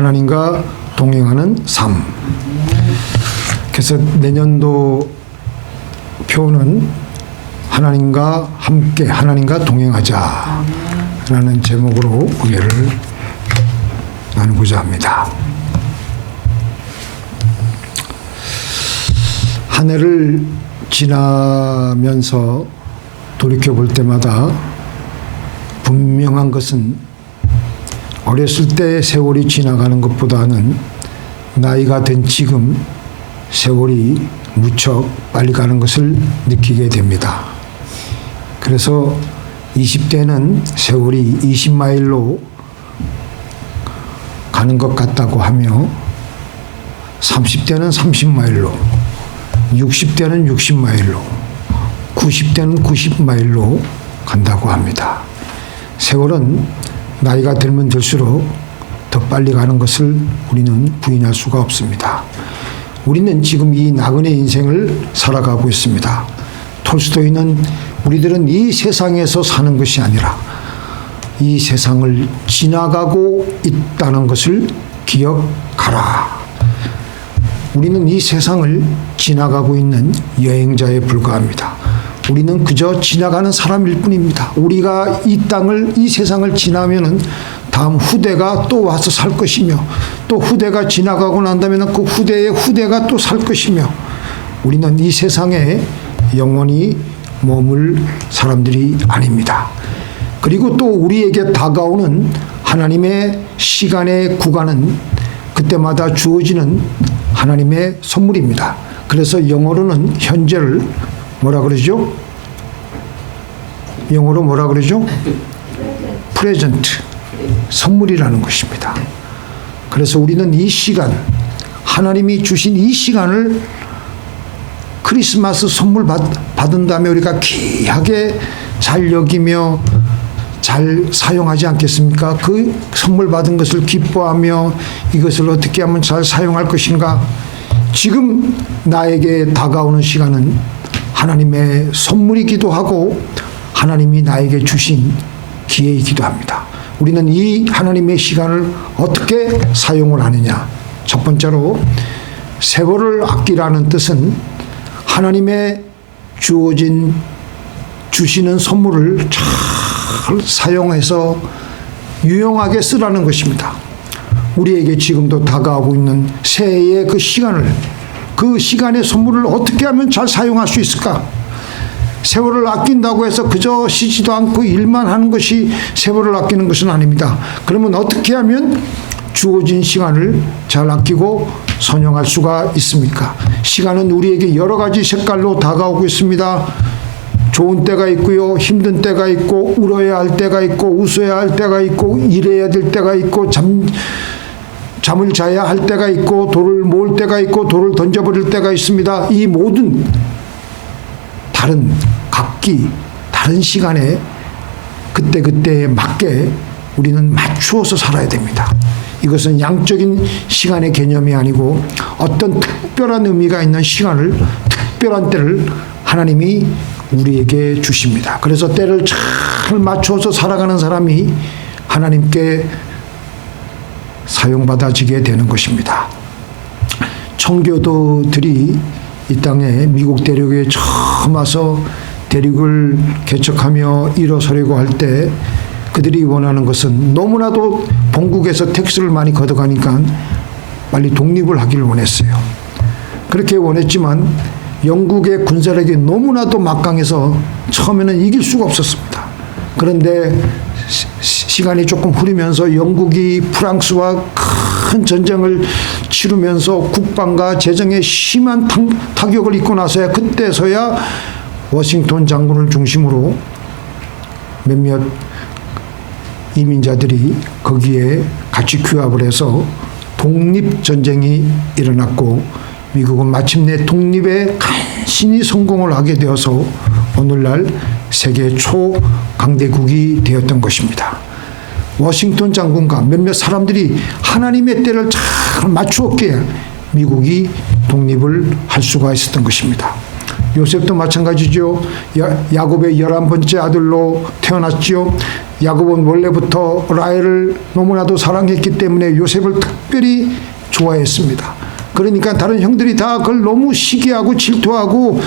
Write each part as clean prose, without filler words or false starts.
하나님과 동행하는 삶. 그래서 내년도 표는 하나님과 함께, 하나님과 동행하자 라는 제목으로 의뢰를 나누고자 합니다. 한 해를 지나면서 돌이켜볼 때마다 분명한 것은 어렸을 때 세월이 지나가는 것보다는 나이가 된 지금 세월이 무척 빨리 가는 것을 느끼게 됩니다. 그래서 20대는 세월이 20마일로 가는 것 같다고 하며 30대는 30마일로, 60대는 60마일로, 90대는 90마일로 간다고 합니다. 세월은 나이가 들면 들수록 더 빨리 가는 것을 우리는 부인할 수가 없습니다. 우리는 지금 이 나그네 인생을 살아가고 있습니다. 톨스토이는 우리들은 이 세상에서 사는 것이 아니라 이 세상을 지나가고 있다는 것을 기억하라. 우리는 이 세상을 지나가고 있는 여행자에 불과합니다. 우리는 그저 지나가는 사람일 뿐입니다. 우리가 이 땅을, 이 세상을 지나면은 다음 후대가 또 와서 살 것이며, 또 후대가 지나가고 난다면 그 후대의 후대가 또 살 것이며, 우리는 이 세상에 영원히 머물 사람들이 아닙니다. 그리고 또 우리에게 다가오는 하나님의 시간의 구간은 그때마다 주어지는 하나님의 선물입니다. 그래서 영어로는 현재를 뭐라 그러죠? 영어로 뭐라 그러죠? 프레젠트, 선물이라는 것입니다. 그래서 우리는 이 시간, 하나님이 주신 이 시간을 크리스마스 선물 받은 다음에 우리가 귀하게 잘 여기며 잘 사용하지 않겠습니까? 그 선물 받은 것을 기뻐하며 이것을 어떻게 하면 잘 사용할 것인가? 지금 나에게 다가오는 시간은 하나님의 선물이기도 하고 하나님이 나에게 주신 기회이기도 합니다. 우리는 이 하나님의 시간을 어떻게 사용을 하느냐? 첫 번째로 세월을 아끼라는 뜻은 하나님의 주시는 선물을 잘 사용해서 유용하게 쓰라는 것입니다. 우리에게 지금도 다가오고 있는 새해의 그 시간을, 그 시간의 선물을 어떻게 하면 잘 사용할 수 있을까? 세월을 아낀다고 해서 그저 쉬지도 않고 일만 하는 것이 세월을 아끼는 것은 아닙니다. 그러면 어떻게 하면 주어진 시간을 잘 아끼고 선용할 수가 있습니까? 시간은 우리에게 여러 가지 색깔로 다가오고 있습니다. 좋은 때가 있고요, 힘든 때가 있고, 울어야 할 때가 있고, 웃어야 할 때가 있고, 일해야 될 때가 있고, 잠을 자야 할 때가 있고, 돌을 모을 때가 있고, 돌을 던져버릴 때가 있습니다. 이 모든 각기 다른 시간에 그때그때에 맞게 우리는 맞추어서 살아야 됩니다. 이것은 양적인 시간의 개념이 아니고 어떤 특별한 의미가 있는 시간을, 특별한 때를 하나님이 우리에게 주십니다. 그래서 때를 잘 맞춰서 살아가는 사람이 하나님께 사용받아지게 되는 것입니다. 청교도들이 이 땅에 미국 대륙에 처음 와서 대륙을 개척하며 일어서려고 할 때 그들이 원하는 것은 너무나도 본국에서 택스를 많이 걷어가니까 빨리 독립을 하기를 원했어요. 그렇게 원했지만 영국의 군사력이 너무나도 막강해서 처음에는 이길 수가 없었습니다. 그런데 시간이 조금 흐르면서 영국이 프랑스와 큰 전쟁을 치르면서 국방과 재정에 심한 타격을 입고 나서야 그때서야 워싱턴 장군을 중심으로 몇몇 이민자들이 거기에 같이 규합을 해서 독립전쟁이 일어났고 미국은 마침내 독립에 간신히 성공을 하게 되어서 오늘날 세계 초강대국이 되었던 것입니다. 워싱턴 장군과 몇몇 사람들이 하나님의 때를 잘 맞추었기에 미국이 독립을 할 수가 있었던 것입니다. 요셉도 마찬가지죠. 야곱의 11번째 아들로 태어났지요. 야곱은 원래부터 라헬을 너무나도 사랑했기 때문에 요셉을 특별히 좋아했습니다. 그러니까 다른 형들이 다 그걸 너무 시기하고 질투하고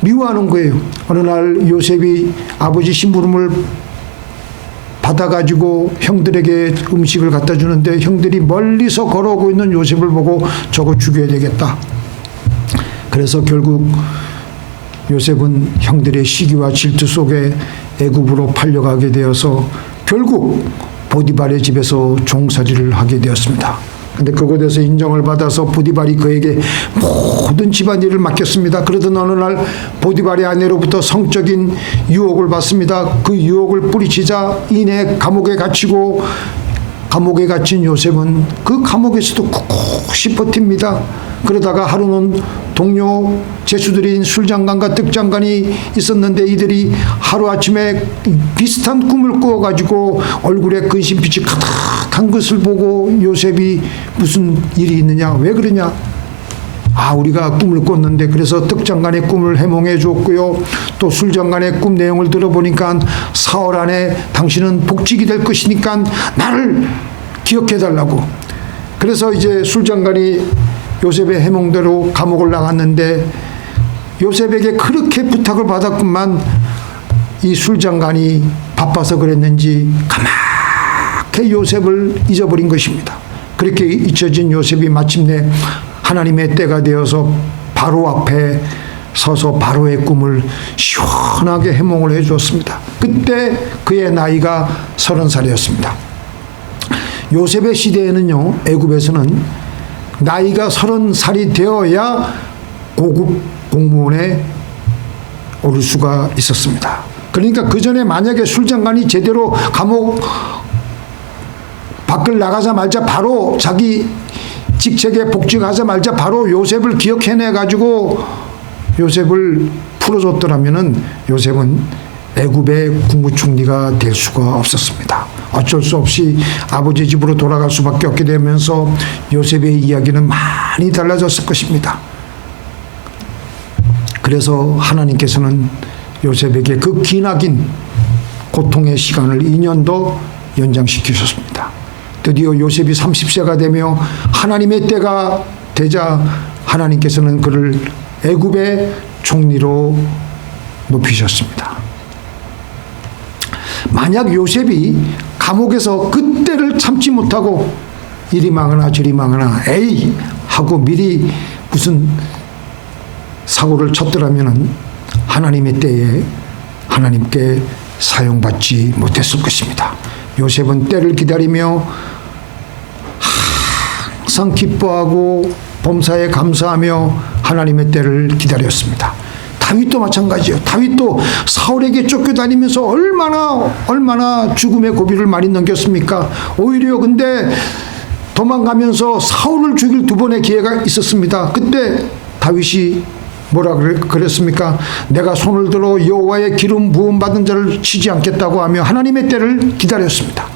미워하는 거예요. 어느 날 요셉이 아버지 심부름을 받아가지고 형들에게 음식을 갖다 주는데 형들이 멀리서 걸어오고 있는 요셉을 보고 저거 죽여야 되겠다. 그래서 결국 요셉은 형들의 시기와 질투 속에 애굽으로 팔려가게 되어서 결국 보디발의 집에서 종살이를 하게 되었습니다. 근데 그곳에서 인정을 받아서 보디발이 그에게 모든 집안일을 맡겼습니다. 그러던 어느 날 보디발의 아내로부터 성적인 유혹을 받습니다. 그 유혹을 뿌리치자 이내 감옥에 갇히고, 감옥에 갇힌 요셉은 그 감옥에서도 꿋꿋이 버팁니다. 그러다가 하루는 동료 제수들인 술장관과 떡장관이 있었는데 이들이 하루아침에 비슷한 꿈을 꾸어가지고 얼굴에 근심빛이 가득한 것을 보고 요셉이 무슨 일이 있느냐, 왜 그러냐, 우리가 꿈을 꿨는데, 그래서 떡장관의 꿈을 해몽해 줬고요. 또 술장관의 꿈 내용을 들어보니까 사흘 안에 당신은 복직이 될 것이니까 나를 기억해 달라고. 그래서 이제 술장관이 요셉의 해몽대로 감옥을 나갔는데 요셉에게 그렇게 부탁을 받았구만 이 술장관이 바빠서 그랬는지 까맣게 요셉을 잊어버린 것입니다. 그렇게 잊혀진 요셉이 마침내 하나님의 때가 되어서 바로 앞에 서서 바로의 꿈을 시원하게 해몽을 해주었습니다. 그때 그의 나이가 30살이었습니다. 요셉의 시대에는요, 애굽에서는 나이가 30살이 되어야 고급 공무원에 오를 수가 있었습니다. 그러니까 그 전에 만약에 술장관이 제대로 감옥 밖을 나가자마자 바로 자기 직책에 복직하자마자 바로 요셉을 기억해내 가지고 요셉을 풀어줬더라면은 요셉은 애굽의 국무총리가 될 수가 없었습니다. 어쩔 수 없이 아버지 집으로 돌아갈 수밖에 없게 되면서 요셉의 이야기는 많이 달라졌을 것입니다. 그래서 하나님께서는 요셉에게 그 기나긴 고통의 시간을 2년 더 연장시키셨습니다. 드디어 요셉이 30세가 되며 하나님의 때가 되자 하나님께서는 그를 애굽의 총리로 높이셨습니다. 만약 요셉이 감옥에서 그때를 참지 못하고 이리 망하나 저리 망하나 에이 하고 미리 무슨 사고를 쳤더라면 하나님의 때에 하나님께 사용받지 못했을 것입니다. 요셉은 때를 기다리며 항상 기뻐하고 범사에 감사하며 하나님의 때를 기다렸습니다. 다윗도 마찬가지예요. 다윗도 사울에게 쫓겨다니면서 얼마나 죽음의 고비를 많이 넘겼습니까? 오히려 근데 도망가면서 사울을 죽일 2번의 기회가 있었습니다. 그때 다윗이 뭐라 그랬습니까? 내가 손을 들어 여호와의 기름 부음 받은 자를 치지 않겠다고 하며 하나님의 때를 기다렸습니다.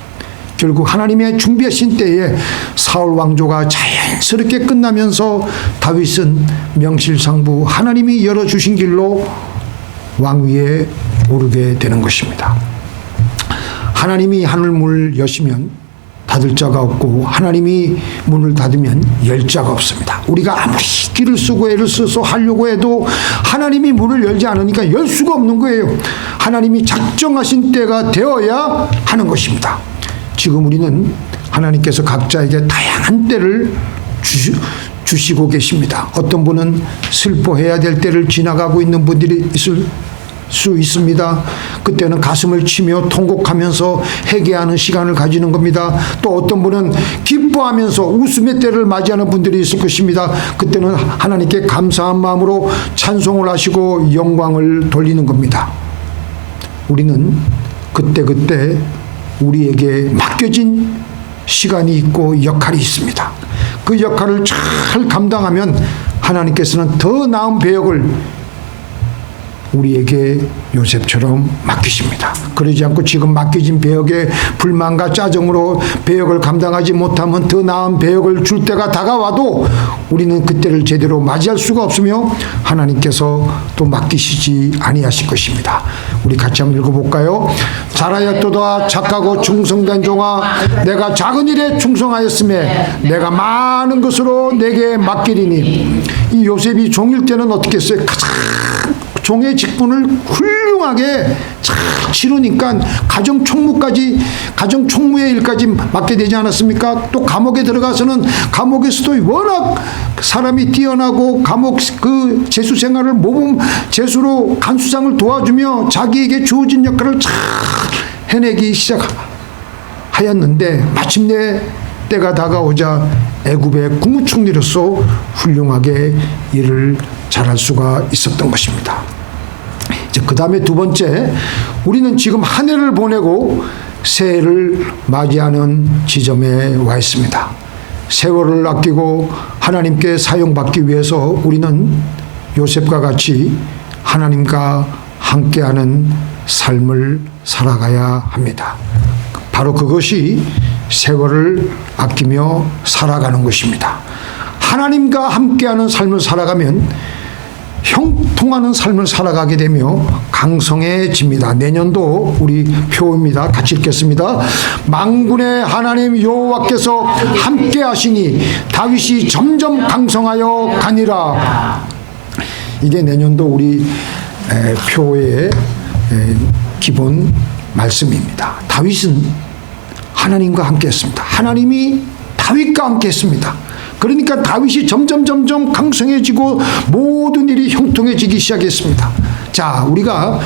결국 하나님의 준비하신 때에 사울 왕조가 자연스럽게 끝나면서 다윗은 명실상부 하나님이 열어주신 길로 왕위에 오르게 되는 것입니다. 하나님이 하늘 문을 여시면 닫을 자가 없고 하나님이 문을 닫으면 열 자가 없습니다. 우리가 아무리 길을 쓰고 애를 써서 하려고 해도 하나님이 문을 열지 않으니까 열 수가 없는 거예요. 하나님이 작정하신 때가 되어야 하는 것입니다. 지금 우리는 하나님께서 각자에게 다양한 때를 주시고 계십니다. 어떤 분은 슬퍼해야 될 때를 지나가고 있는 분들이 있을 수 있습니다. 그때는 가슴을 치며 통곡하면서 회개하는 시간을 가지는 겁니다. 또 어떤 분은 기뻐하면서 웃음의 때를 맞이하는 분들이 있을 것입니다. 그때는 하나님께 감사한 마음으로 찬송을 하시고 영광을 돌리는 겁니다. 우리는 그때그때 우리에게 맡겨진 시간이 있고 역할이 있습니다. 그 역할을 잘 감당하면 하나님께서는 더 나은 배역을 우리에게 요셉처럼 맡기십니다. 그러지 않고 지금 맡겨진 배역에 불만과 짜증으로 배역을 감당하지 못하면 더 나은 배역을 줄 때가 다가와도 우리는 그때를 제대로 맞이할 수가 없으며 하나님께서 또 맡기시지 아니하실 것입니다. 우리 같이 한번 읽어볼까요? 잘하였도다 착하고 충성된 종아, 내가 작은 일에 충성하였음에 내가 많은 것으로 내게 맡기리니. 이 요셉이 종일 때는 어떻게 했어요? 가장 종의 직분을 훌륭하게 잘 치르니까 가정 총무의 일까지 맡게 되지 않았습니까? 또 감옥에 들어가서는 감옥에서도 워낙 사람이 뛰어나고 감옥 그 재수 생활을 모범 재수로 간수장을 도와주며 자기에게 주어진 역할을 잘 해내기 시작하였는데 마침내 때가 다가오자 애굽의 국무총리로서 훌륭하게 일을 잘할 수가 있었던 것입니다. 그 다음에 두 번째, 우리는 지금 한 해를 보내고 새해를 맞이하는 지점에 와 있습니다. 세월을 아끼고 하나님께 사용받기 위해서 우리는 요셉과 같이 하나님과 함께하는 삶을 살아가야 합니다. 바로 그것이 세월을 아끼며 살아가는 것입니다. 하나님과 함께하는 삶을 살아가면 형통하는 삶을 살아가게 되며 강성해집니다. 내년도 우리 표입니다. 같이 읽겠습니다. 만군의 하나님 여호와께서 함께하시니 다윗이 점점 강성하여 가니라. 이게 내년도 우리 표의 기본 말씀입니다. 다윗은 하나님과 함께했습니다. 하나님이 다윗과 함께했습니다. 그러니까 다윗이 점점 강성해지고 모든 일이 형통해지기 시작했습니다. 자, 우리가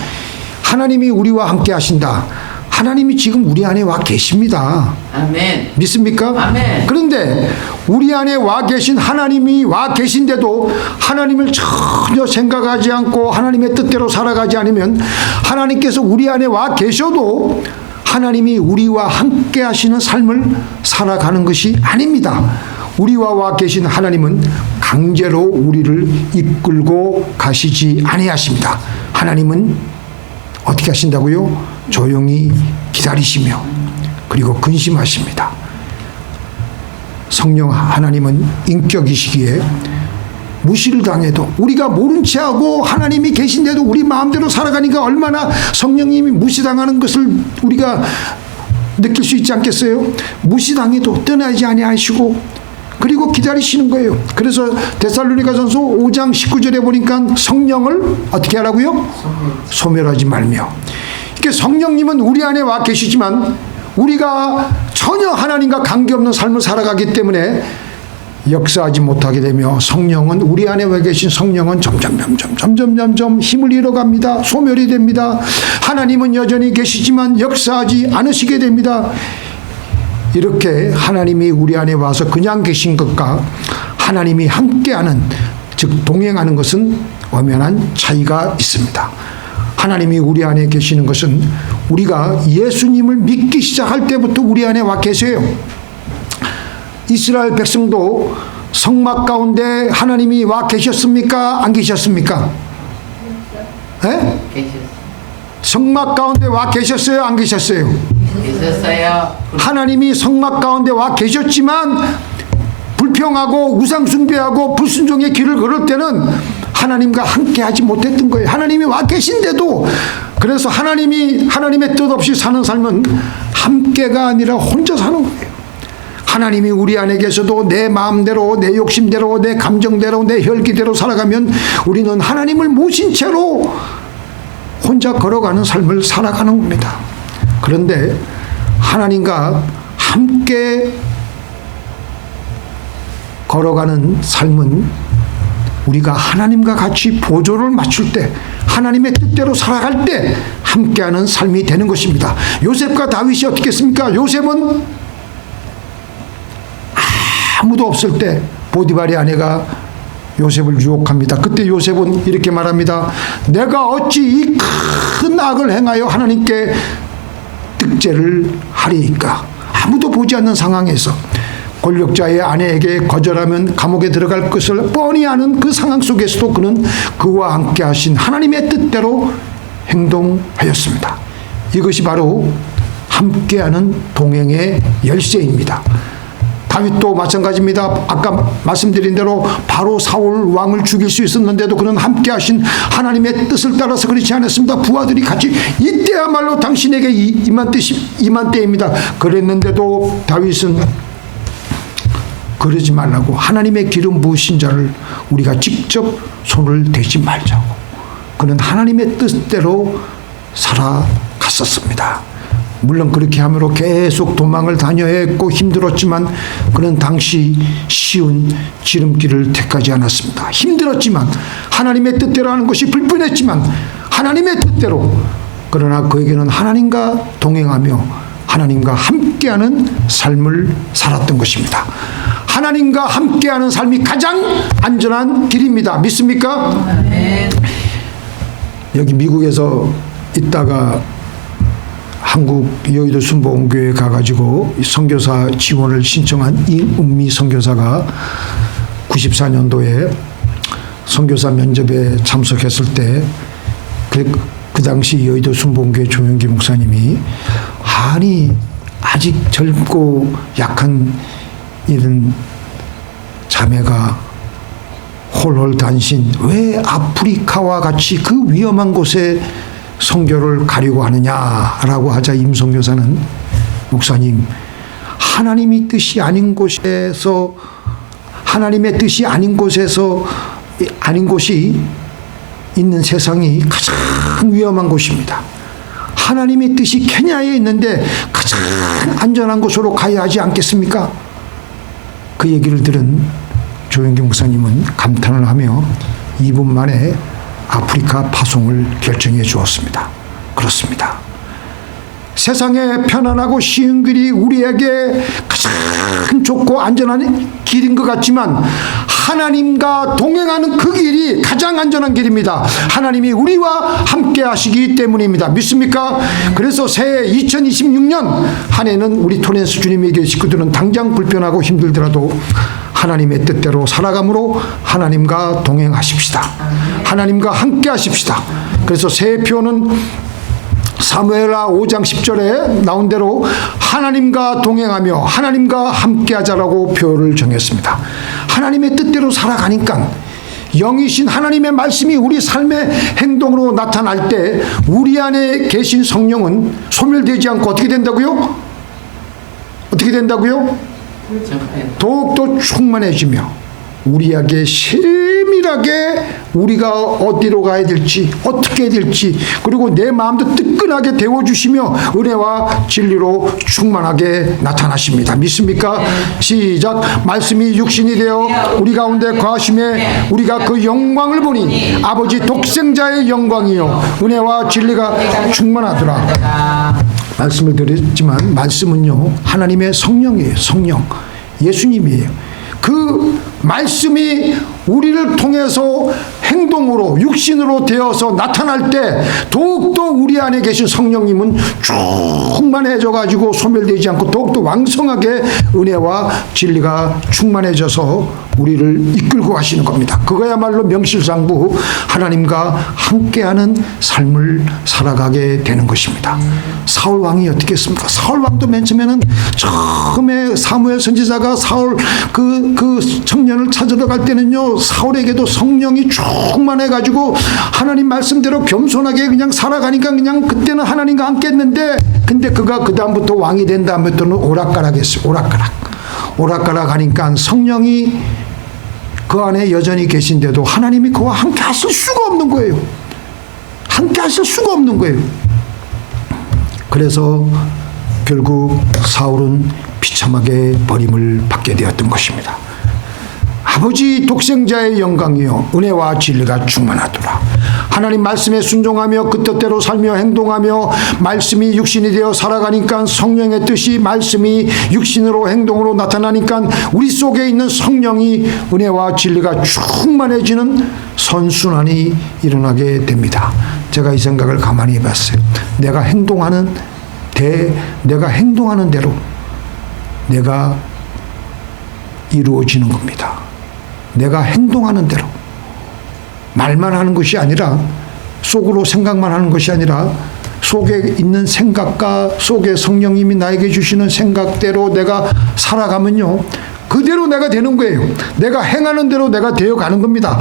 하나님이 우리와 함께 하신다. 하나님이 지금 우리 안에 와 계십니다. 아멘. 믿습니까? 아멘. 그런데 우리 안에 와 계신 하나님이 와 계신데도 하나님을 전혀 생각하지 않고 하나님의 뜻대로 살아가지 않으면 하나님께서 우리 안에 와 계셔도 하나님이 우리와 함께 하시는 삶을 살아가는 것이 아닙니다. 우리와 와 계신 하나님은 강제로 우리를 이끌고 가시지 아니하십니다. 하나님은 어떻게 하신다고요? 조용히 기다리시며 그리고 근심하십니다. 성령 하나님은 인격이시기에 무시를 당해도 우리가 모른 채하고 하나님이 계신데도 우리 마음대로 살아가니까 얼마나 성령님이 무시당하는 것을 우리가 느낄 수 있지 않겠어요? 무시당해도 떠나지 아니하시고 그리고 기다리시는 거예요. 그래서 데살로니가전서 5장 19절에 보니까 성령을 어떻게 하라고요? 소멸하지 말며. 그러니까 성령님은 우리 안에 와 계시지만 우리가 전혀 하나님과 관계없는 삶을 살아가기 때문에 역사하지 못하게 되며 성령은 우리 안에 와 계신 성령은 점점 힘을 잃어갑니다. 소멸이 됩니다. 하나님은 여전히 계시지만 역사하지 않으시게 됩니다. 이렇게 하나님이 우리 안에 와서 그냥 계신 것과 하나님이 함께하는 즉 동행하는 것은 엄연한 차이가 있습니다. 하나님이 우리 안에 계시는 것은 우리가 예수님을 믿기 시작할 때부터 우리 안에 와 계세요. 이스라엘 백성도 성막 가운데 하나님이 와 계셨습니까? 안 계셨습니까? 네? 성막 가운데 와 계셨어요? 안 계셨어요? 계셨어요. 하나님이 성막 가운데 와 계셨지만 불평하고 우상숭배하고 불순종의 길을 걸을 때는 하나님과 함께 하지 못했던 거예요. 하나님이 와 계신데도. 그래서 하나님의 뜻 없이 사는 삶은 함께가 아니라 혼자 사는 거예요. 하나님이 우리 안에 계셔도 내 마음대로 내 욕심대로 내 감정대로 내 혈기대로 살아가면 우리는 하나님을 모신 채로 혼자 걸어가는 삶을 살아가는 겁니다. 그런데 하나님과 함께 걸어가는 삶은 우리가 하나님과 같이 보조를 맞출 때 하나님의 뜻대로 살아갈 때 함께하는 삶이 되는 것입니다. 요셉과 다윗이 어떻게 했습니까? 요셉은 아무도 없을 때 보디발의 아내가 요셉을 유혹합니다. 그때 요셉은 이렇게 말합니다. 내가 어찌 이 큰 악을 행하여 하나님께 득죄를 하리이까. 아무도 보지 않는 상황에서 권력자의 아내에게 거절하면 감옥에 들어갈 것을 뻔히 아는 그 상황 속에서도 그는 그와 함께 하신 하나님의 뜻대로 행동하였습니다. 이것이 바로 함께하는 동행의 열쇠입니다. 다윗도 마찬가지입니다. 아까 말씀드린 대로 바로 사울 왕을 죽일 수 있었는데도 그는 함께 하신 하나님의 뜻을 따라서 그렇지 않았습니다. 부하들이 같이 이때야말로 당신에게 임한 때입니다. 그랬는데도 다윗은 그러지 말라고, 하나님의 기름 부으신 자를 우리가 직접 손을 대지 말자고, 그는 하나님의 뜻대로 살아갔었습니다. 물론 그렇게 함으로 계속 도망을 다녀야 했고 힘들었지만 그는 당시 쉬운 지름길을 택하지 않았습니다. 힘들었지만, 하나님의 뜻대로 하는 것이 불편했지만 하나님의 뜻대로, 그러나 그에게는 하나님과 동행하며 하나님과 함께하는 삶을 살았던 것입니다. 하나님과 함께하는 삶이 가장 안전한 길입니다. 믿습니까? 아멘. 여기 미국에서 있다가 한국 여의도 순복음교회에 가가지고 선교사 지원을 신청한 이은미 선교사가 94년도에 선교사 면접에 참석했을 때 그 당시 여의도 순복음교회 조영기 목사님이, 아니 아직 젊고 약한 이런 자매가 홀홀단신 왜 아프리카와 같이 그 위험한 곳에 선교를 가려고 하느냐라고 하자 임 선교사는, 목사님, 하나님의 뜻이 아닌 곳에서, 하나님의 뜻이 아닌 곳에서, 아닌 곳이 있는 세상이 가장 위험한 곳입니다. 하나님의 뜻이 케냐에 있는데 가장 안전한 곳으로 가야 하지 않겠습니까? 그 얘기를 들은 조영기 목사님은 감탄을 하며 2분 만에 아프리카 파송을 결정해 주었습니다. 그렇습니다. 세상에 편안하고 쉬운 길이 우리에게 가장 좋고 안전한 길인 것 같지만 하나님과 동행하는 그 길이 가장 안전한 길입니다. 하나님이 우리와 함께 하시기 때문입니다. 믿습니까? 그래서 새해 2026년 한 해는 우리 토렌스 주님에게 식구들은 당장 불편하고 힘들더라도 하나님의 뜻대로 살아감으로 하나님과 동행하십시다. 하나님과 함께 하십시다. 그래서 새해 표는 사무엘하 5장 10절에 나온 대로 하나님과 동행하며 하나님과 함께하자라고 표를 정했습니다. 하나님의 뜻대로 살아가니까 영이신 하나님의 말씀이 우리 삶의 행동으로 나타날 때 우리 안에 계신 성령은 소멸되지 않고 어떻게 된다고요? 어떻게 된다고요? 더욱더 충만해지며 우리에게 세밀하게 우리가 어디로 가야 될지 어떻게 해야 될지, 그리고 내 마음도 뜨끈하게 데워주시며 은혜와 진리로 충만하게 나타나십니다. 믿습니까? 시작. 말씀이 육신이 되어 우리 가운데 거하심에 우리가 그 영광을 보니 아버지 독생자의 영광이요 은혜와 진리가 충만하더라. 말씀을 드렸지만 말씀은요 하나님의 성령이에요. 성령, 예수님이에요. 그 말씀이 우리를 통해서 행동으로 육신으로 되어서 나타날 때 더욱더 우리 안에 계신 성령님은 충만해져 가지고 소멸되지 않고 더욱더 왕성하게 은혜와 진리가 충만해져서 우리를 이끌고 가시는 겁니다. 그거야말로 명실상부 하나님과 함께하는 삶을 살아가게 되는 것입니다. 사울 왕이 어떻게 했습니까? 사울 왕도 맨 처음에는 처음에 사무엘 선지자가 사울 그 청년을 찾으러 갈 때는요 사울에게도 성령이 충만해가지고 하나님 말씀대로 겸손하게 그냥 살아가니까 그냥 그때는 하나님과 함께 했는데, 근데 그가 그 다음부터 왕이 된 다음부터는 오락가락 했어요. 오락가락 하니까 성령이 그 안에 여전히 계신데도 하나님이 그와 함께 하실 수가 없는 거예요. 함께 하실 수가 없는 거예요. 그래서 결국 사울은 비참하게 버림을 받게 되었던 것입니다. 아버지 독생자의 영광이요 은혜와 진리가 충만하더라. 하나님 말씀에 순종하며 그 뜻대로 살며 행동하며 말씀이 육신이 되어 살아가니까 성령의 뜻이 말씀이 육신으로 행동으로 나타나니까 우리 속에 있는 성령이 은혜와 진리가 충만해지는 선순환이 일어나게 됩니다. 제가 이 생각을 가만히 해봤어요. 내가 행동하는 대로 내가 이루어지는 겁니다. 내가 행동하는 대로, 말만 하는 것이 아니라, 속으로 생각만 하는 것이 아니라 속에 있는 생각과 속에 성령님이 나에게 주시는 생각대로 내가 살아가면요, 그대로 내가 되는 거예요. 내가 행하는 대로 내가 되어가는 겁니다.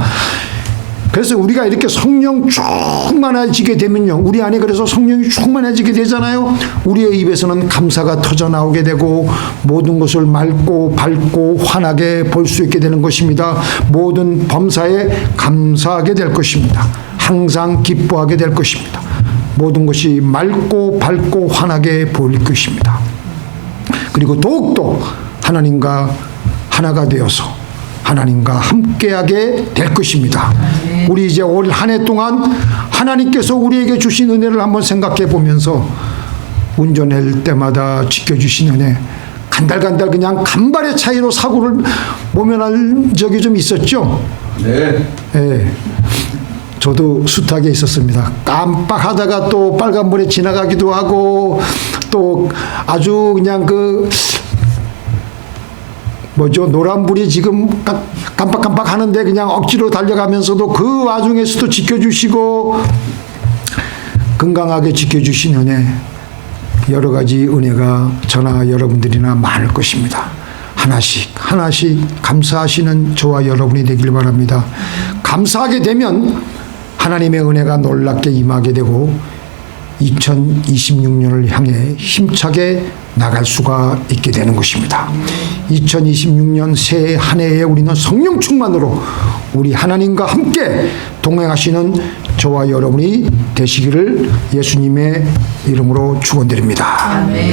그래서 우리가 이렇게 성령 충만해지게 되면요, 우리 안에 그래서 성령이 충만해지게 되잖아요. 우리의 입에서는 감사가 터져 나오게 되고 모든 것을 맑고 밝고 환하게 볼 수 있게 되는 것입니다. 모든 범사에 감사하게 될 것입니다. 항상 기뻐하게 될 것입니다. 모든 것이 맑고 밝고 환하게 보일 것입니다. 그리고 더욱더 하나님과 하나가 되어서 하나님과 함께하게 될 것입니다. 우리 이제 올 한 해 동안 하나님께서 우리에게 주신 은혜를 한번 생각해 보면서 운전할 때마다 지켜주신 은혜, 간달간달 그냥 간발의 차이로 사고를 모면할 적이 좀 있었죠. 네. 예. 저도 숱하게 있었습니다. 깜빡하다가 또 빨간불에 지나가기도 하고 또 아주 그냥 노란불이 지금 깜빡깜빡 하는데 그냥 억지로 달려가면서도 그 와중에서도 지켜주시고 건강하게 지켜주신 은혜, 여러 가지 은혜가 저나 여러분들이나 많을 것입니다. 하나씩 감사하시는 저와 여러분이 되길 바랍니다. 감사하게 되면 하나님의 은혜가 놀랍게 임하게 되고 2026년을 향해 힘차게 나갈 수가 있게 되는 것입니다. 2026년 새해 한 해에 우리는 성령 충만으로 우리 하나님과 함께 동행하시는 저와 여러분이 되시기를 예수님의 이름으로 축원드립니다. 아멘.